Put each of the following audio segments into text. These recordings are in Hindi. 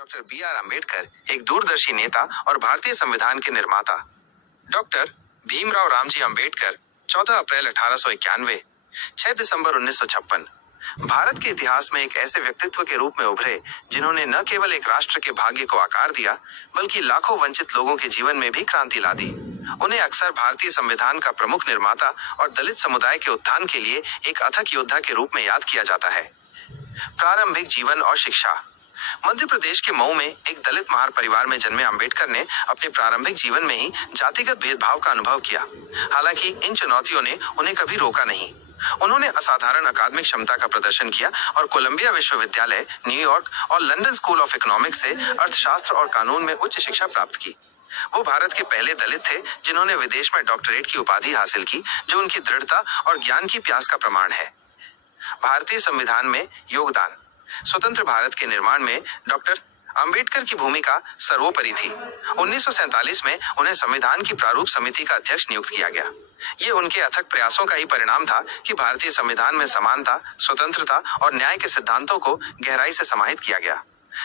Doctor B R. अम्बेडकर एक दूरदर्शी नेता और भारतीय संविधान के निर्माता। डॉक्टर भीमराव रामजी अम्बेडकर 14 अप्रैल 1891, 6 दिसंबर 1956 भारत के इतिहास में एक ऐसे व्यक्तित्व के रूप में उभरे जिन्होंने न केवल एक राष्ट्र के भाग्य को आकार दिया बल्कि लाखों वंचित लोगों के जीवन में भी क्रांति ला दी। उन्हें अक्सर भारतीय संविधान का प्रमुख निर्माता और दलित समुदाय के उत्थान के लिए एक अथक योद्धा के रूप में याद किया जाता है। प्रारंभिक जीवन और शिक्षा। मध्य प्रदेश के मऊ में एक दलित महार परिवार में जन्मे अम्बेडकर ने अपने प्रारंभिक जीवन में ही जातिगत भेदभाव का अनुभव किया। हालांकि इन चुनौतियों ने उन्हें कभी रोका नहीं। उन्होंने असाधारण अकादमिक क्षमता का प्रदर्शन किया और कोलंबिया विश्वविद्यालय, न्यूयॉर्क और लंदन स्कूल ऑफ इकोनॉमिक्स से अर्थशास्त्र और कानून में उच्च शिक्षा प्राप्त की। वो भारत के पहले दलित थे जिन्होंने विदेश में डॉक्टरेट की उपाधि हासिल की, जो उनकी दृढ़ता और ज्ञान की प्यास का प्रमाण है। भारतीय संविधान में योगदान। स्वतंत्र भारत के निर्माण में डॉक्टर अम्बेडकर की भूमिका सर्वोपरि थी। 1947 में उन्हें संविधान की प्रारूप समिति का अध्यक्ष नियुक्त किया गया। ये उनके अथक प्रयासों का ही परिणाम था कि भारतीय संविधान में समानता, स्वतंत्रता और न्याय के सिद्धांतों को गहराई से समाहित किया गया।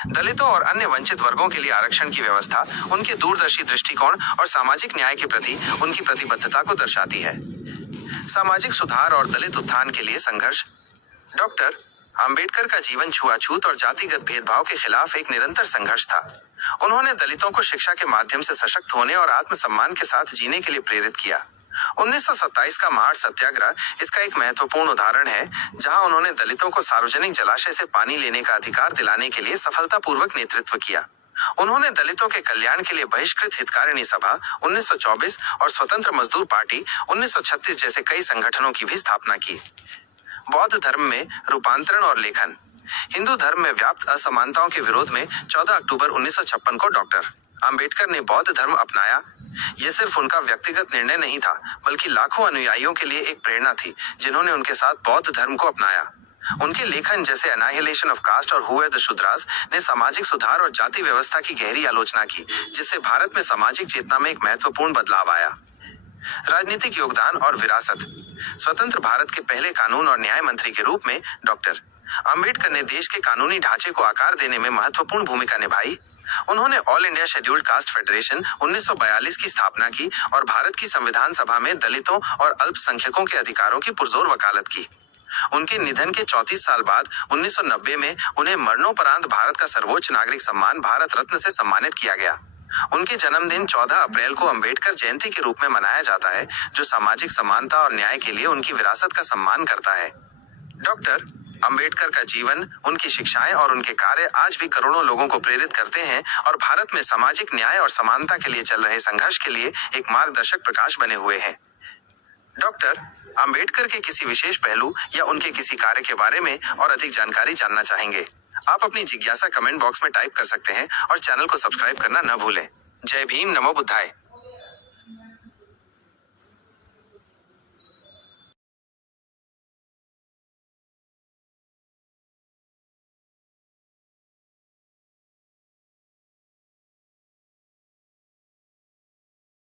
दलितों और अन्य वंचित वर्गों के लिए आरक्षण की व्यवस्था उनके दूरदर्शी दृष्टिकोण और सामाजिक न्याय के प्रति उनकी प्रतिबद्धता को दर्शाती है। सामाजिक सुधार और दलित उत्थान के लिए संघर्ष। डॉक्टर अम्बेडकर का जीवन छुआछूत और जातिगत भेदभाव के खिलाफ एक निरंतर संघर्ष था। उन्होंने दलितों को शिक्षा के माध्यम से सशक्त होने और आत्मसम्मान के साथ जीने के लिए प्रेरित किया। 1927 का महार सत्याग्रह इसका एक महत्वपूर्ण उदाहरण है, जहां उन्होंने दलितों को सार्वजनिक जलाशय से पानी लेने का अधिकार दिलाने के लिए सफलतापूर्वक नेतृत्व किया। उन्होंने दलितों के कल्याण के लिए बहिष्कृत हितकारिणी सभा 1924 और स्वतंत्र मजदूर पार्टी 1936 जैसे कई संगठनों की भी स्थापना की। बौद्ध धर्म में रूपांतरण और लेखन। हिंदू धर्म में व्याप्त असमानताओं के विरोध में 14 अक्टूबर 1956 को डॉक्टर अम्बेडकर ने बौद्ध धर्म अपनाया। यह सिर्फ उनका व्यक्तिगत निर्णय नहीं था, बल्कि लाखों अनुयायियों के लिए एक प्रेरणा थी, जिन्होंने उनके साथ बौद्ध धर्म को अपनाया। उनके लेखन जैसे एनाहिलेशन ऑफ कास्ट और हु वर द शूद्रास ने सामाजिक सुधार और जाति व्यवस्था की गहरी आलोचना की, जिससे भारत में सामाजिक चेतना में एक महत्वपूर्ण बदलाव आया। राजनीतिक योगदान और विरासत। स्वतंत्र भारत के पहले कानून और न्याय मंत्री के रूप में डॉक्टर अम्बेडकर ने देश के कानूनी ढांचे को आकार देने में महत्वपूर्ण भूमिका निभाई। उन्होंने all India scheduled caste federation 1942 की स्थापना की और भारत की संविधान सभा में दलितों और अल्पसंख्यकों के अधिकारों की पुरजोर वकालत की। उनके निधन के 34 साल बाद 1990 में उन्हें मरणोपरांत भारत का सर्वोच्च नागरिक सम्मान भारत रत्न से सम्मानित किया गया। उनके जन्मदिन 14 अप्रैल को अम्बेडकर जयंती के रूप में मनाया जाता है, जो सामाजिक समानता और न्याय के लिए उनकी विरासत का सम्मान करता है। डॉक्टर अम्बेडकर का जीवन, उनकी शिक्षाएं और उनके कार्य आज भी करोड़ों लोगों को प्रेरित करते हैं और भारत में सामाजिक न्याय और समानता के लिए चल रहे संघर्ष के लिए एक मार्गदर्शक प्रकाश बने हुए हैं। डॉक्टर अम्बेडकर के किसी विशेष पहलू या उनके किसी कार्य के बारे में और अधिक जानकारी जानना चाहेंगे? आप अपनी जिज्ञासा कमेंट बॉक्स में टाइप कर सकते हैं और चैनल को सब्सक्राइब करना न भूलें। जय भीम, नमो बुद्धाय।